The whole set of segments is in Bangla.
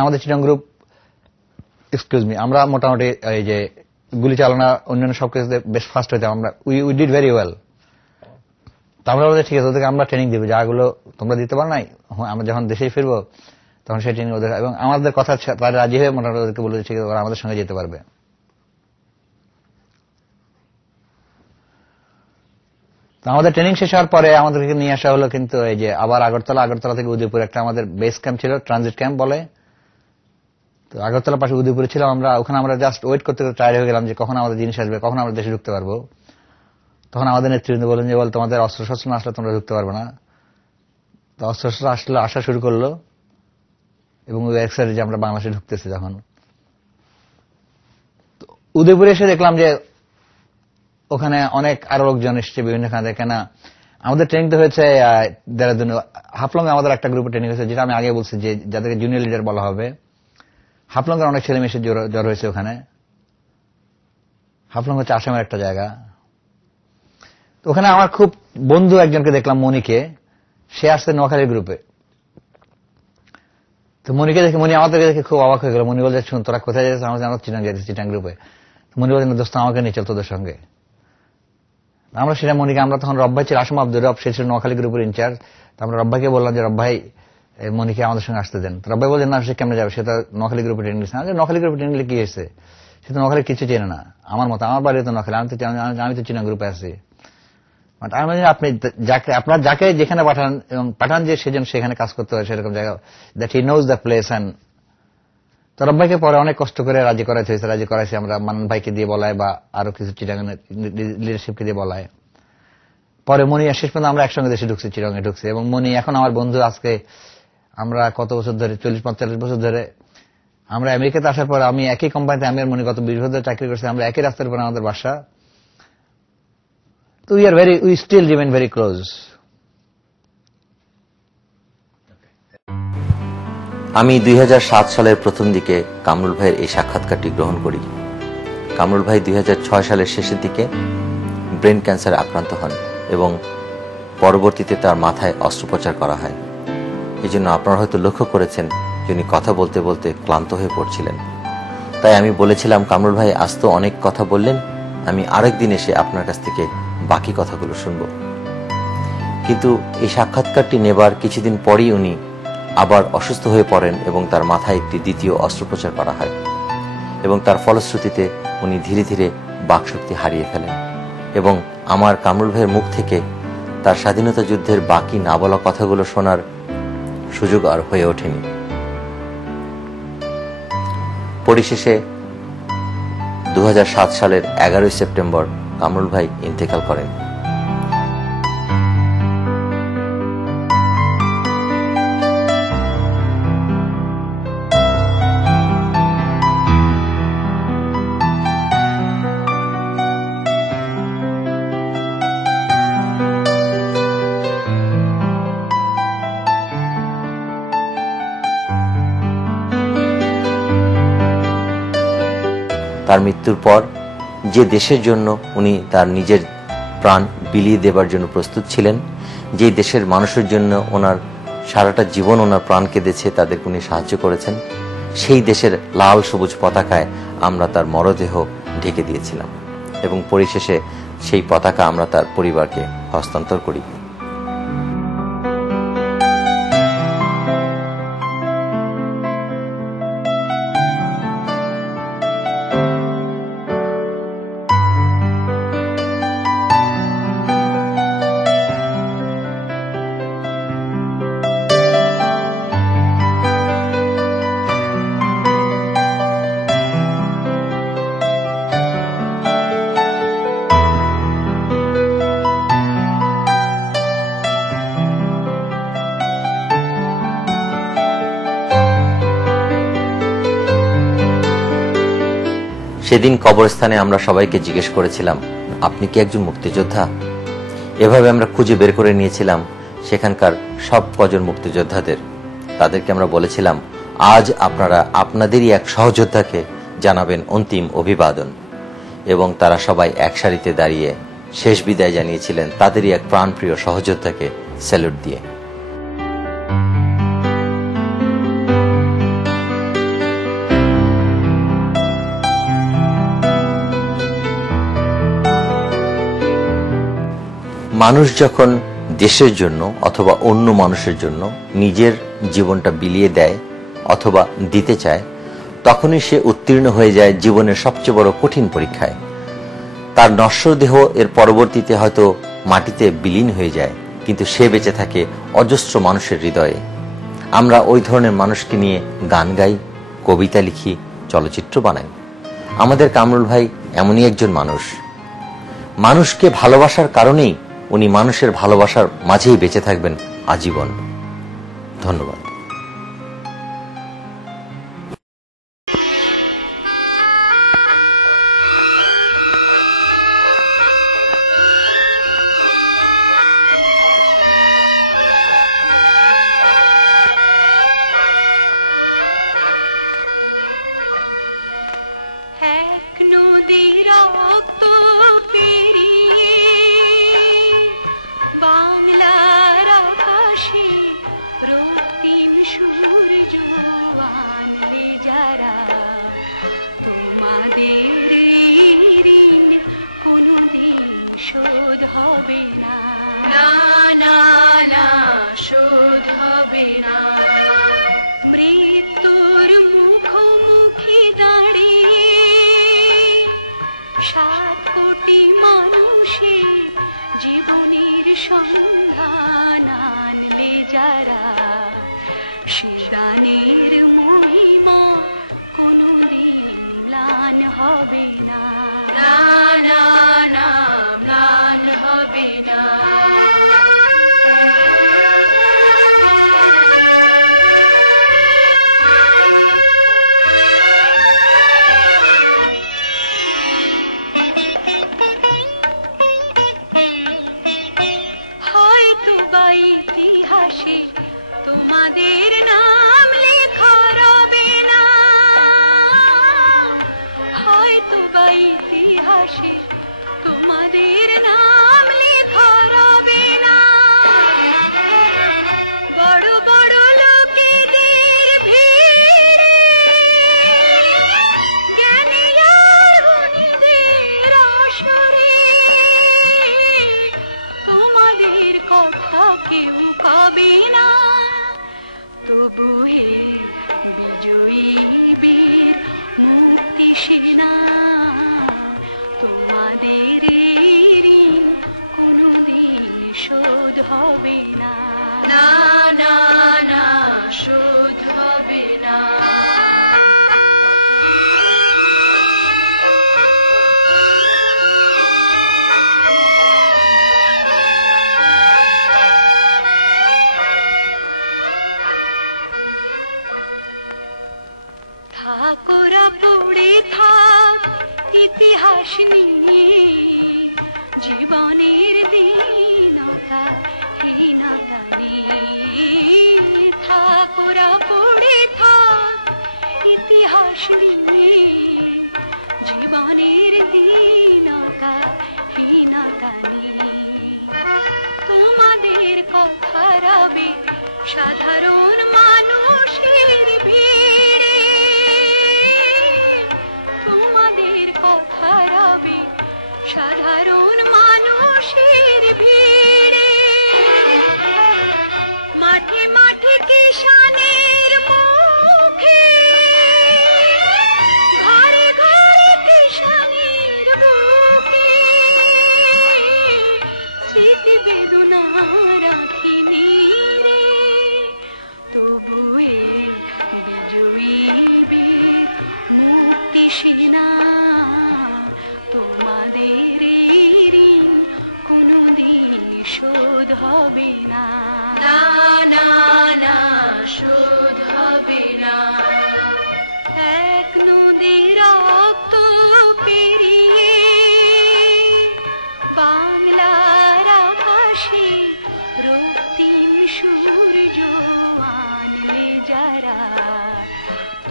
আমাদের চিটাং গ্রুপ আমরা মোটামুটি এই যে গুলি চালনা অন্যান্য সবকিছুতে বেশ ফাস্ট হইতাম। আমরা উই ডিড ভেরি ওয়েল। আমরা বলতে ঠিক আছে, ওদেরকে আমরা ট্রেনিং দিব, যাগুলো তোমরা দিতে পারো নাই, আমরা যখন দেশেই ফিরবো তখন সেই ট্রেনিং ওদের, এবং আমাদের কথা তারা রাজি হয়ে মোটামুটি ওদেরকে বলে ঠিক আছে ওরা আমাদের সঙ্গে যেতে পারবে। আমাদের ট্রেনিং শেষ হওয়ার পরে আমাদেরকে নিয়ে আসা হলো কিন্তু এই যে আবার আগরতলা থেকে উদয়পুর একটা আমাদের বেস ক্যাম্প ছিল, ট্রানজিট ক্যাম্প বলে। তো আগরতলার পাশে উদয়পুরে ছিলাম আমরা, ওখানে আমরা জাস্ট ওয়েট করতে করতে টায়ার্ড হয়ে গেলাম যে কখন আমাদের জিনিস আসবে, কখন আমরা দেশে ঢুকতে পারবো। তখন আমাদের নেতৃবৃন্দ বলেন যে তোমাদের অস্ত্রশস্ত্র না আসলে তোমরা ঢুকতে পারবে না। তো অস্ত্রশস্ত্র আসলে আসা শুরু করলো এবং ওই এক্সাইটেড যে আমরা বাংলাদেশে ঢুকতেছি। যখন উদয়পুরে এসে দেখলাম যে ওখানে অনেক আরো লোকজন এসছে বিভিন্ন খান থেকে। কেনা আমাদের ট্রেনিং তো হয়েছে দেরাদুন, হাফলং এ আমাদের একটা গ্রুপে ট্রেনিং হয়েছে, যেটা আমি আগে বলছি যে যাদেরকে জুনিয়র লিডার বলা হবে। হাফলং এর অনেক ছেলে মেয়ে জ্বর হয়েছে ওখানে। হাফলং হচ্ছে আসামের একটা জায়গা। তো ওখানে আমার খুব বন্ধু একজনকে দেখলাম, মনিকে, সে আসছে নোয়াখালীর গ্রুপে। তো মনিকে দেখে আমাদেরকে দেখে খুব অবাক হয়ে গেল। মনি বলছে শুন তোরা কোথায় যাচ্ছিস? আমরা চিটাং যাচ্ছি, চিটাং গ্রুপে। মনি বলছেন দোস্ত আমাকে নিয়ে চল তোদের সঙ্গে। আমরা সেটা মনিকে, আমরা তখন রব ভাই ছিল, আসাম আব্দুর রব, সে ছিল নোয়াখালী গ্রুপের ইনচার্জ। আমরা রব ভাইকে বললাম যে রব ভাই মনিকে আমাদের সঙ্গে আসতে দেন। রব ভাই বলছেন না সে কেমনে যাবে, সে তো নোয়াখালী গ্রুপে ট্রেনিং নিচ্ছে। নোয়াখালী গ্রুপে ট্রেনিং নিলে কি হয়েছে, সে তো নোয়াখালী কিছু চেনে না। আমার মতো, আমার বাড়ি তো নোয়াখালী, আমি তো চিটাং গ্রুপে আছি। আপনি আপনার যাকে যেখানে পাঠান এবং পাঠান যে সেজন সেখানে কাজ করতে হয় সেরকম জায়গা, that he knows the place. And তো রব ভাইকে পরে অনেক কষ্ট করে রাজি করাইছি আমরা, মানন ভাইকে দিয়ে বলায় বা আরো কিছু চিটাং লিডারশিপকে দিয়ে বলায়। পরে মনি শেষ পর্যন্ত আমরা একসঙ্গে দেশে ঢুকছি, চিটাংয়ে ঢুকছি। এবং মনি এখন আমার বন্ধু। আজকে আমরা কত বছর ধরে, 40-45 বছর ধরে আমরা আমেরিকাতে আসার পর আমি একই কোম্পানিতে, আমি আর মনি গত 20 বছর চাকরি করছি। আমরা একই রাস্তার উপর আমাদের বাসা। তো we still remain very close. আমি 2007 সালের প্রথম দিকে কামরুল ভাইয়ের এই সাক্ষাৎকারটি গ্রহণ করি। কামরুল ভাই 2006 সালের শেষের দিকে ব্রেন ক্যান্সারে আক্রান্ত হন এবং পরবর্তীতে তার মাথায় অস্ত্রোপচার করা হয়। এই জন্য আপনারা হয়তো লক্ষ্য করেছেন যিনি কথা বলতে বলতে ক্লান্ত হয়ে পড়ছিলেন। তাই আমি বলেছিলাম কামরুল ভাই আজ তো অনেক কথা বললেন, আমি আরেকদিন এসে আপনার কাছ থেকে বাকি কথাগুলো শুনব। কিন্তু এই সাক্ষাৎকারটি নেবার কিছুদিন পরেই উনি আবার অসুস্থ হয়ে পড়েন এবং তার মাথায় একটি দ্বিতীয় অস্ত্রোপচার করা হয় এবং তার ফলশ্রুতিতে উনি ধীরে ধীরে বাকশক্তি হারিয়ে ফেলেন এবং আমার কামরুল ভাইয়ের মুখ থেকে তার স্বাধীনতা যুদ্ধের বাকি না বলা কথাগুলো শোনার সুযোগ আর হয়ে ওঠেনি। পরিশেষে 2007 সালের 11 সেপ্টেম্বর কামরুল ভাই ইন্তেকাল করেন। তার মৃত্যুর পর যে দেশের জন্য উনি তার নিজের প্রাণ বিলিয়ে দেবার জন্য প্রস্তুত ছিলেন, যে দেশের মানুষের জন্য ওনার সারাটা জীবন ওনার প্রাণ কেঁদেছে, তাদেরকে উনি সাহায্য করেছেন, সেই দেশের লাল সবুজ পতাকায় আমরা তার মরদেহ ঢেকে দিয়েছিলাম এবং পরিশেষে সেই পতাকা আমরা তার পরিবারকে হস্তান্তর করি। সেদিন কবরস্থানে আমরা সবাইকে জিজ্ঞেস করেছিলাম আপনি কি একজন মুক্তিযোদ্ধা? এভাবে আমরা খুঁজে বের করে নিয়েছিলাম সেখানকার সব কজন মুক্তিযোদ্ধাদের। তাদেরকে আমরা বলেছিলাম আজ আপনারা আপনাদেরই এক সহযোদ্ধাকে জানাবেন অন্তিম অভিবাদন, এবং তারা সবাই এক সারিতে দাঁড়িয়ে শেষ বিদায় জানিয়েছিলেন তাদেরই এক প্রাণপ্রিয় সহযোদ্ধাকে স্যালুট দিয়ে। মানুষ যখন দেশের জন্য অথবা অন্য মানুষের জন্য নিজের জীবনটা বিলিয়ে দেয় অথবা দিতে চায়, তখনই সে উত্তীর্ণ হয়ে যায় জীবনের সবচেয়ে বড় কঠিন পরীক্ষায়। তার নশ্বর দেহ এর পরবর্তীতে হয়তো মাটিতে বিলীন হয়ে যায়, কিন্তু সে বেঁচে থাকে অজস্র মানুষের হৃদয়ে। আমরা ওই ধরনের মানুষকে নিয়ে গান গাই, কবিতা লিখি, চলচ্চিত্র বানাই। আমাদের কামরুল ভাই এমনই একজন মানুষ। মানুষকে ভালোবাসার কারণেই উনি মানুষের ভালোবাসার মাঝেই বেঁচে থাকবেন আজীবন। ধন্যবাদ।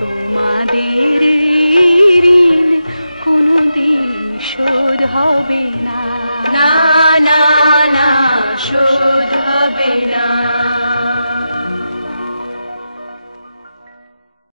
তোমাদের ঋণ কোনদিন শোধ হবে না।